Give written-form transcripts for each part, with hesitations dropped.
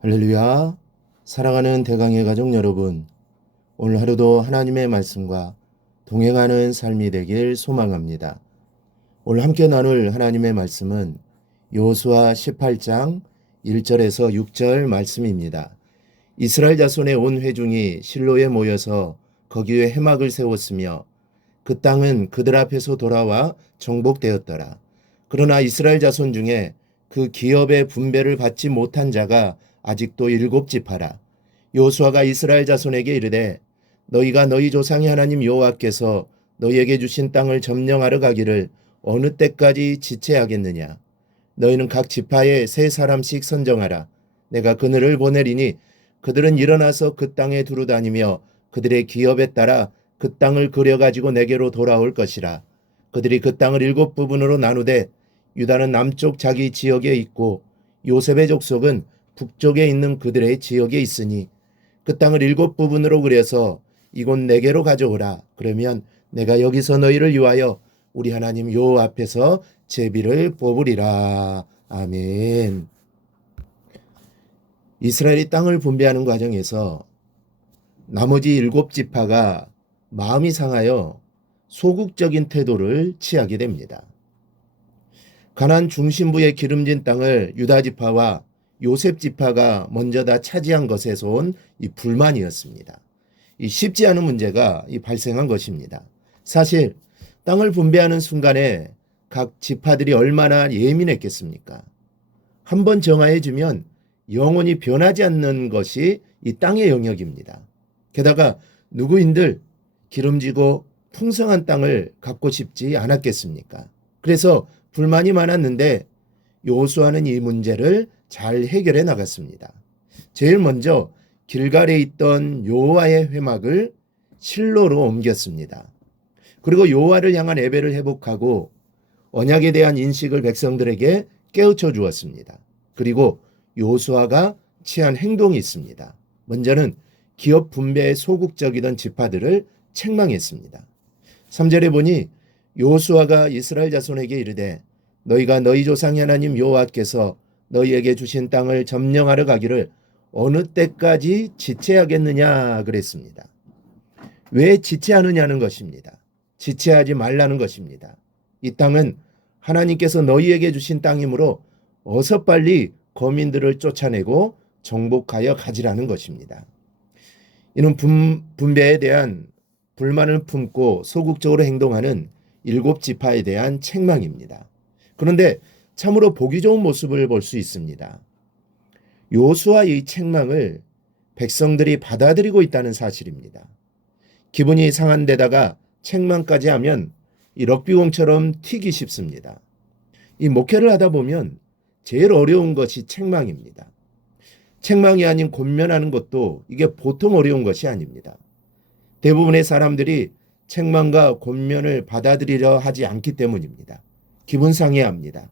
할렐루야. 사랑하는 대강의 가족 여러분, 오늘 하루도 하나님의 말씀과 동행하는 삶이 되길 소망합니다. 오늘 함께 나눌 하나님의 말씀은 여호수아 18장 1절에서 6절 말씀입니다. 이스라엘 자손의 온 회중이 실로에 모여서 거기에 회막을 세웠으며 그 땅은 그들 앞에서 돌아와 정복되었더라. 그러나 이스라엘 자손 중에 그 기업의 분배를 받지 못한 자가 아직도 7지파라. 여호수아가 이스라엘 자손에게 이르되 너희가 너희 조상의 하나님 여호와께서 너희에게 주신 땅을 점령하러 가기를 어느 때까지 지체하겠느냐. 너희는 각 지파에 3사람씩 선정하라. 내가 그늘을 보내리니 그들은 일어나서 그 땅에 두루다니며 그들의 기업에 따라 그 땅을 그려가지고 내게로 돌아올 것이라. 그들이 그 땅을 7부분으로 나누되 유다는 남쪽 자기 지역에 있고 요셉의 족속은 북쪽에 있는 그들의 지역에 있으니 그 땅을 7부분으로 그려서 이곳 내게로 가져오라. 그러면 내가 여기서 너희를 위하여 우리 하나님 여호와 앞에서 제비를 뽑으리라. 아멘. 이스라엘이 땅을 분배하는 과정에서 나머지 7지파가 마음이 상하여 소극적인 태도를 취하게 됩니다. 가나안 중심부의 기름진 땅을 유다 지파와 요셉 지파가 먼저 다 차지한 것에서 온 이 불만이었습니다. 이 쉽지 않은 문제가 발생한 것입니다. 사실 땅을 분배하는 순간에 각 지파들이 얼마나 예민했겠습니까? 한번 정하여주면 영원히 변하지 않는 것이 이 땅의 영역입니다. 게다가 누구인들 기름지고 풍성한 땅을 갖고 싶지 않았겠습니까? 그래서 불만이 많았는데 여호수아는 이 문제를 잘 해결해 나갔습니다. 제일 먼저 길갈에 있던 여호와의 회막을 실로로 옮겼습니다. 그리고 여호와를 향한 예배를 회복하고 언약에 대한 인식을 백성들에게 깨우쳐 주었습니다. 그리고 여호수아가 취한 행동이 있습니다. 먼저는 기업 분배에 소극적이던 지파들을 책망했습니다. 3절에 보니 여호수아가 이스라엘 자손에게 이르되 너희가 너희 조상의 하나님 여호와께서 너희에게 주신 땅을 점령하러 가기를 어느 때까지 지체하겠느냐 그랬습니다. 왜 지체하느냐는 것입니다. 지체하지 말라는 것입니다. 이 땅은 하나님께서 너희에게 주신 땅이므로 어서 빨리 거민들을 쫓아내고 정복하여 가지라는 것입니다. 이는 분배에 대한 불만을 품고 소극적으로 행동하는 7지파에 대한 책망입니다. 그런데 참으로 보기 좋은 모습을 볼 수 있습니다. 여호수아의 책망을 백성들이 받아들이고 있다는 사실입니다. 기분이 상한 데다가 책망까지 하면 이 럭비공처럼 튀기 쉽습니다. 이 목회를 하다 보면 제일 어려운 것이 책망입니다. 책망이 아닌 권면하는 것도 이게 보통 어려운 것이 아닙니다. 대부분의 사람들이 책망과 권면을 받아들이려 하지 않기 때문입니다. 기분 상해합니다.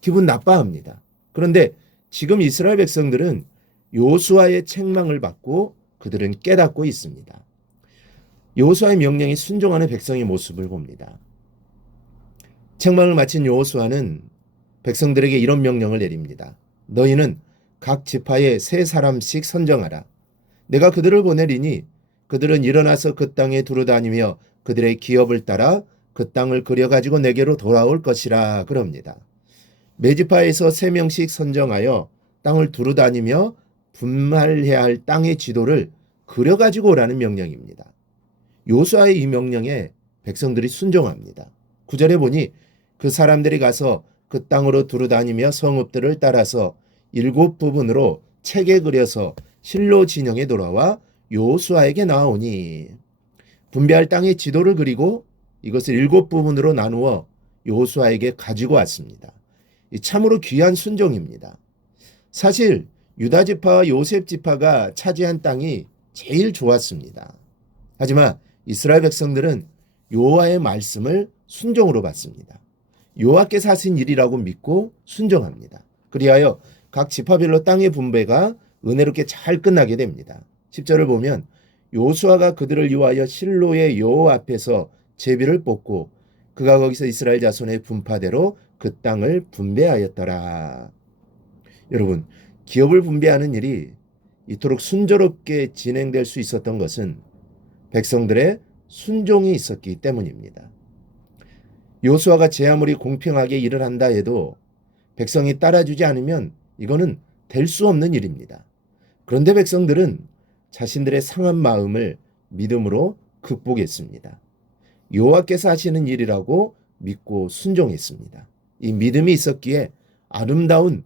기분 나빠합니다. 그런데 지금 이스라엘 백성들은 여호수아의 책망을 받고 그들은 깨닫고 있습니다. 여호수아의 명령에 순종하는 백성의 모습을 봅니다. 책망을 마친 여호수아는 백성들에게 이런 명령을 내립니다. 너희는 각 지파에 3사람씩 선정하라. 내가 그들을 보내리니 그들은 일어나서 그 땅에 두루다니며 그들의 기업을 따라 그 땅을 그려가지고 내게로 돌아올 것이라 그럽니다. 매지파에서 3명씩 선정하여 땅을 두루다니며 분할해야 할 땅의 지도를 그려가지고 오라는 명령입니다. 여호수아의 이 명령에 백성들이 순종합니다. 9절에 보니 그 사람들이 가서 그 땅으로 두루다니며 성읍들을 따라서 7부분으로 책에 그려서 실로 진영에 돌아와 여호수아에게 나오니 분배할 땅의 지도를 그리고 이것을 7부분으로 나누어 여호수아에게 가지고 왔습니다. 참으로 귀한 순종입니다. 사실 유다 지파와 요셉 지파가 차지한 땅이 제일 좋았습니다. 하지만 이스라엘 백성들은 여호와의 말씀을 순종으로 받습니다. 여호와께서 하신 일이라고 믿고 순종합니다. 그리하여 각 지파별로 땅의 분배가 은혜롭게 잘 끝나게 됩니다. 10절을 보면 여호수아가 그들을 위하여 실로의 여호와 앞에서 제비를 뽑고 그가 거기서 이스라엘 자손의 분파대로 그 땅을 분배하였더라. 여러분, 기업을 분배하는 일이 이토록 순조롭게 진행될 수 있었던 것은 백성들의 순종이 있었기 때문입니다. 요수아가 제 아무리 공평하게 일을 한다 해도 백성이 따라주지 않으면 이거는 될 수 없는 일입니다. 그런데 백성들은 자신들의 상한 마음을 믿음으로 극복했습니다. 여호와께서 하시는 일이라고 믿고 순종했습니다. 이 믿음이 있었기에 아름다운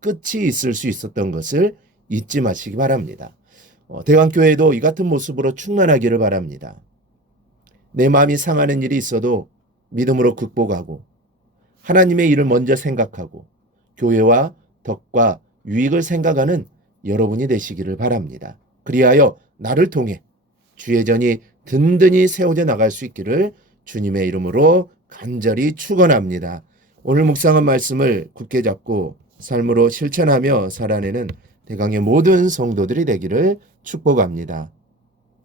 끝이 있을 수 있었던 것을 잊지 마시기 바랍니다. 대강교회도 이 같은 모습으로 충만하기를 바랍니다. 내 마음이 상하는 일이 있어도 믿음으로 극복하고 하나님의 일을 먼저 생각하고 교회와 덕과 유익을 생각하는 여러분이 되시기를 바랍니다. 그리하여 나를 통해 주의 전이 든든히 세워져 나갈 수 있기를 주님의 이름으로 간절히 축원합니다. 오늘 묵상한 말씀을 굳게 잡고 삶으로 실천하며 살아내는 대강의 모든 성도들이 되기를 축복합니다.